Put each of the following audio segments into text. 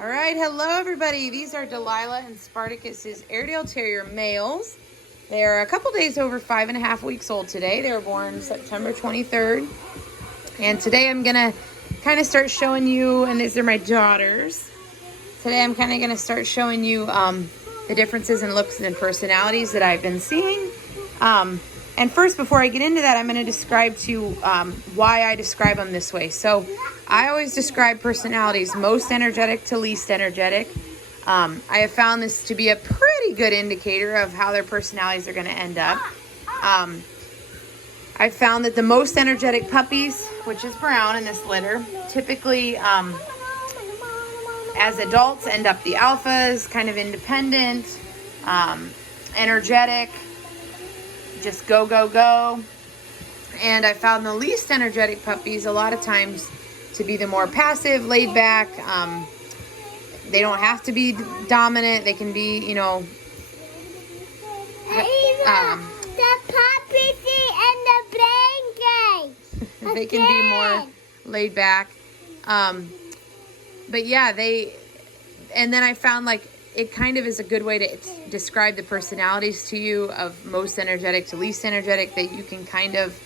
All right, hello everybody. These are Delilah and Spartacus's Airedale Terrier males. They are a couple days over 5.5 weeks old today. They were born September 23rd. And today I'm gonna kind of start showing you, and these are my daughters. Today I'm kind of gonna start showing you the differences in looks and personalities that I've been seeing. And first, before I get into that, I'm going to describe to you why I describe them this way. So I always describe personalities most energetic to least energetic. I have found this to be a pretty good indicator of how their personalities are going to end up. I've found that the most energetic puppies, which is brown in this litter, typically as adults end up the alphas, kind of independent, energetic, just go, go, go. And I found the least energetic puppies a lot of times to be the more passive, laid back. They don't have to be dominant. They can be, you know. The puppies and the blankets. They can be more laid back. But yeah, and then I found like it kind of is a good way to describe the personalities to you of most energetic to least energetic, that you can kind of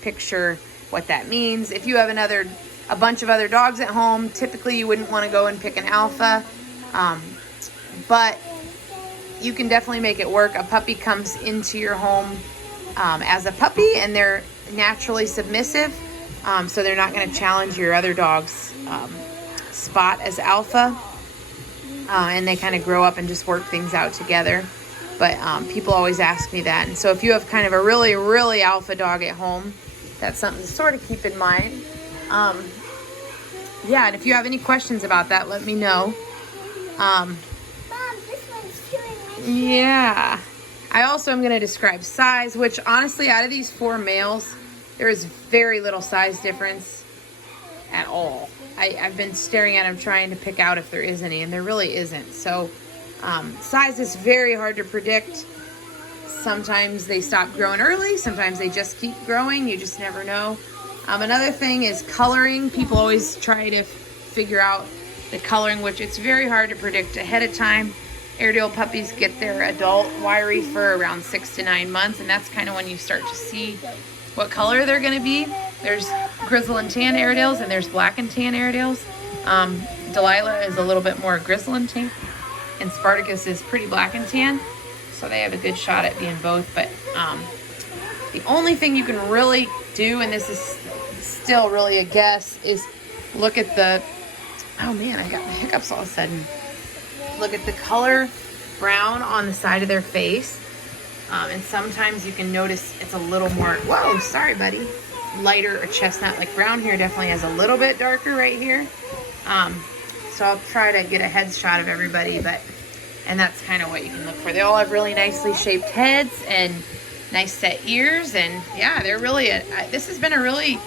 picture what that means. If you have a bunch of other dogs at home, typically you wouldn't want to go and pick an alpha, but you can definitely make it work. A puppy comes into your home as a puppy, and they're naturally submissive, so they're not going to challenge your other dog's spot as alpha. And they kind of grow up and just work things out together. But people always ask me that. And so if you have kind of a really, really alpha dog at home, that's something to sort of keep in mind. Yeah, and if you have any questions about that, let me know. Mom, this one's killing me. Yeah. I also am going to describe size, which honestly, out of these 4 males, there is very little size difference at all. I've been staring at them trying to pick out if there is any, and there really isn't. So size is very hard to predict. Sometimes they stop growing early. Sometimes they just keep growing. You just never know. Another thing is coloring. People always try to figure out the coloring, which it's very hard to predict ahead of time. Airedale puppies get their adult wiry fur around 6 to 9 months, and that's kind of when you start to see what color they're going to be. There's grizzle and tan Airedales, and there's black and tan Airedales. Delilah is a little bit more grizzle and tan, and Spartacus is pretty black and tan, so they have a good shot at being both. But the only thing you can really do, and this is still really a guess, is look at the, oh man, I got the hiccups all of a sudden. Look at the color brown on the side of their face. And sometimes you can notice it's a little more, whoa, sorry buddy, lighter or chestnut. Like brown here definitely has a little bit darker right here. So I'll try to get a head shot of everybody, and that's kind of what you can look for. They all have really nicely shaped heads and nice set ears, and yeah, they're really, this has been a really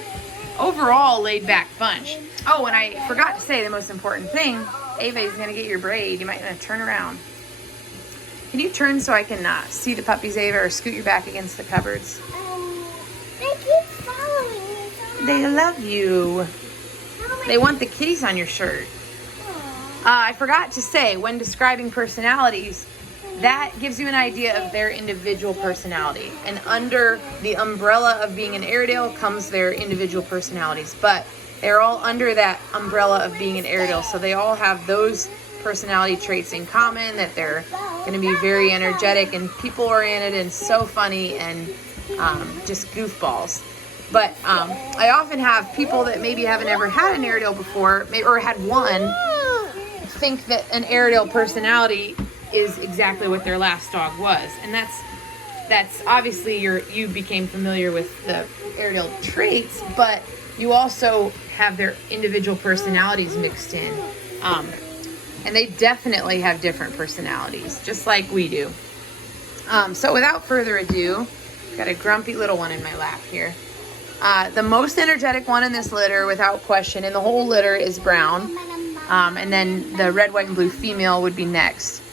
overall laid back bunch. Oh, and I forgot to say the most important thing. Ava is gonna get your braid. You might want to turn around. Can you turn so I can see the puppies, Ava, or scoot your back against the cupboards? They keep following me. They love you. They want the kitties on your shirt. I forgot to say, when describing personalities, that gives you an idea of their individual personality. And under the umbrella of being an Airedale comes their individual personalities. But they're all under that umbrella of being an Airedale. So they all have those personality traits in common, that they're going to be very energetic and people-oriented and so funny and just goofballs. But I often have people that maybe haven't ever had an Airedale before, or had one, think that an Airedale personality is exactly what their last dog was. And that's obviously you became familiar with the Airedale traits, but you also have their individual personalities mixed in. And they definitely have different personalities, just like we do. So without further ado, got a grumpy little one in my lap here. The most energetic one in this litter, without question, in the whole litter, is brown. And then the red, white, and blue female would be next,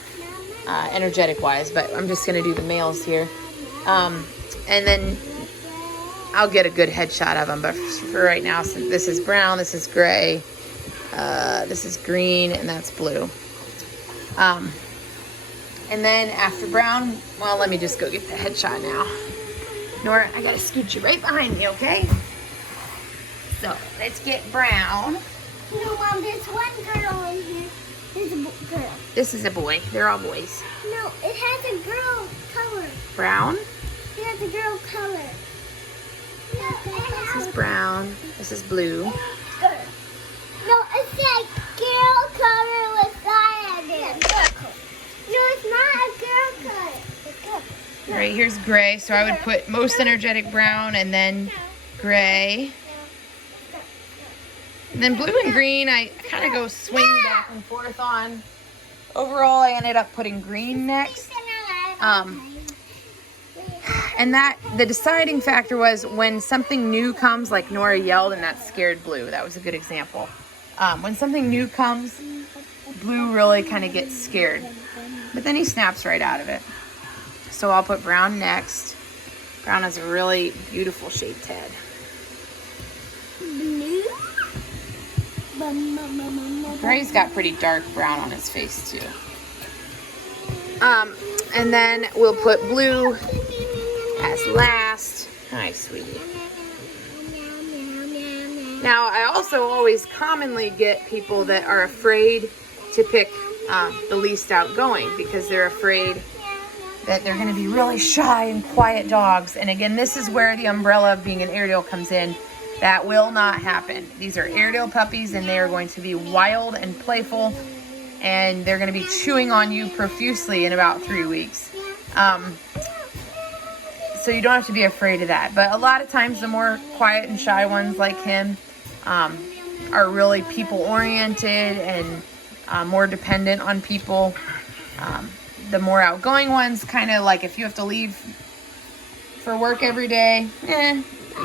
energetic-wise. But I'm just going to do the males here. And then I'll get a good headshot of them. But for right now, since this is brown, this is gray, This is green and that's blue. And then after brown, well, let me just go get the headshot now. Nora, I gotta scoot you right behind me, okay? So let's get brown. No, Mom, there's one girl in here. There's a girl. This is a boy. They're all boys. No, it has a girl color. Brown. It has a girl color. No, This is brown. This is blue. No, it's like girl color with cyan. No, it's not a girl color. It's girl. Right here's gray. So I would put most energetic brown and then gray. And then blue and green, I kind of go swing back and forth on. Overall, I ended up putting green next. And that the deciding factor was when something new comes, like Nora yelled and that scared Blue. That was a good example. When something new comes, Blue really kind of gets scared. But then he snaps right out of it. So I'll put brown next. Brown has a really beautiful shaped head. Gray's got pretty dark brown on his face too. And then we'll put blue as last. Hi, sweetie. Now, I also always commonly get people that are afraid to pick the least outgoing because they're afraid that they're going to be really shy and quiet dogs. And again, this is where the umbrella of being an Airedale comes in. That will not happen. These are Airedale puppies and they are going to be wild and playful and they're going to be chewing on you profusely in about 3 weeks. So you don't have to be afraid of that. But a lot of times the more quiet and shy ones like him are really people oriented and more dependent on people. The more outgoing ones, kind of like if you have to leave for work every day,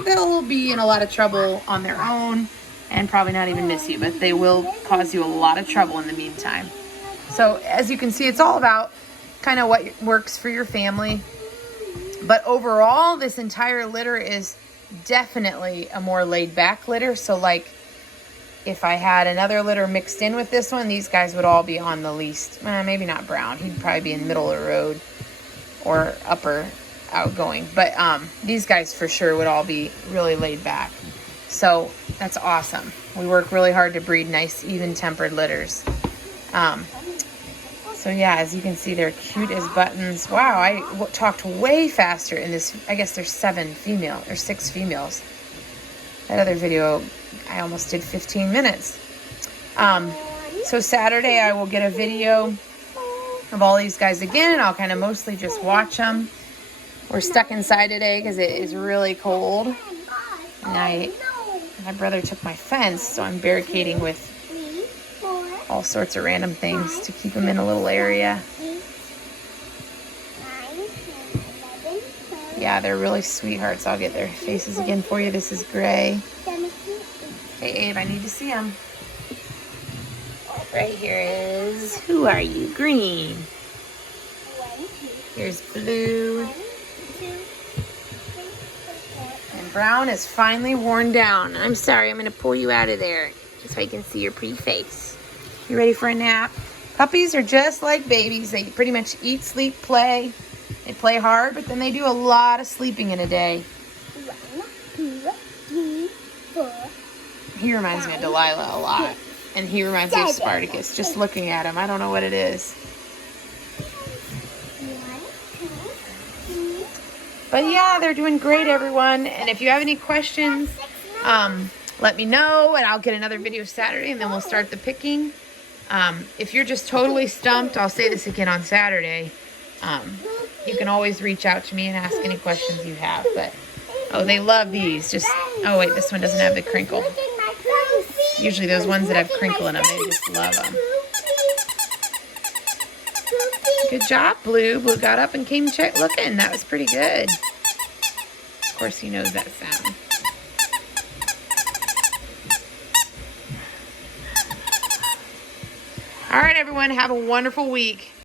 they'll be in a lot of trouble on their own and probably not even miss you, but they will cause you a lot of trouble in the meantime. So as you can see, it's all about kind of what works for your family. But overall, this entire litter is definitely a more laid back litter. So like if I had another litter mixed in with this one, these guys would all be on the least, maybe not brown. He'd probably be in middle of the road or upper outgoing. But these guys for sure would all be really laid back. So that's awesome. We work really hard to breed nice, even-tempered litters. So yeah, as you can see, they're cute as buttons. Wow, I talked way faster in this. I guess there's 6 females. That other video, I almost did 15 minutes. So Saturday, I will get a video of all these guys again, and I'll kind of mostly just watch them. We're stuck inside today because it is really cold. And my brother took my fence, so I'm barricading with all sorts of random things to keep them in a little area. Yeah, they're really sweethearts. I'll get their faces again for you. This is Gray. Hey, Abe, I need to see them. Right here is, who are you? Green. Here's Blue. And Brown is finally worn down. I'm sorry, I'm going to pull you out of there just so I can see your pretty face. You ready for a nap? Puppies are just like babies. They pretty much eat, sleep, play. They play hard, but then they do a lot of sleeping in a day. 1, 2, 3, 4. He reminds me of Delilah a lot. And he reminds me of Spartacus. Just looking at him, I don't know what it is. But yeah, they're doing great, everyone. And if you have any questions, let me know, and I'll get another video Saturday, and then we'll start the picking. If you're just totally stumped, I'll say this again on Saturday. You can always reach out to me and ask any questions you have. But oh, they love these. Oh wait, this one doesn't have the crinkle. Usually those ones that have crinkle in them, they just love them. Good job, Blue. Blue got up and came looking. That was pretty good. Of course, he knows that sound. All right, everyone, have a wonderful week.